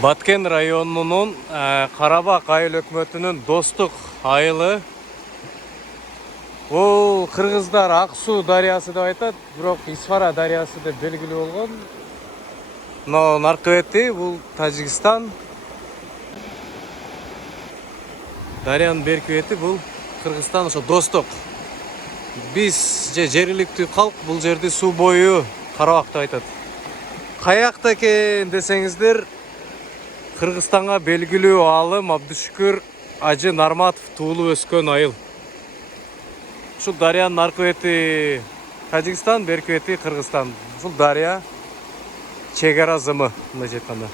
Баткен районунун Карабак айыл өкмөтүнүн Достук айылы. Бул кыргыздар Ак Суу дарыясы деп айтат, бирок Исфара дарыясы деп белгилүү болгон. Но наркы бети бул Тажикстан. Дарыянын берки бети бул Кыргызстан, ошо Достук. Биз же жергиликтүү калк бул жерди суу бою Карабак деп айтат. Каякта экен десеңиздер, Кыргызстанга белгилүү аалым Абдушүкүр Ажы Нарматов туулуп өскөн айыл. Ушул дарыянын аркы бети Тажикстан, берки бети Кыргызстан. Ушул дарыя чек ара зымы, мындайча айтканда.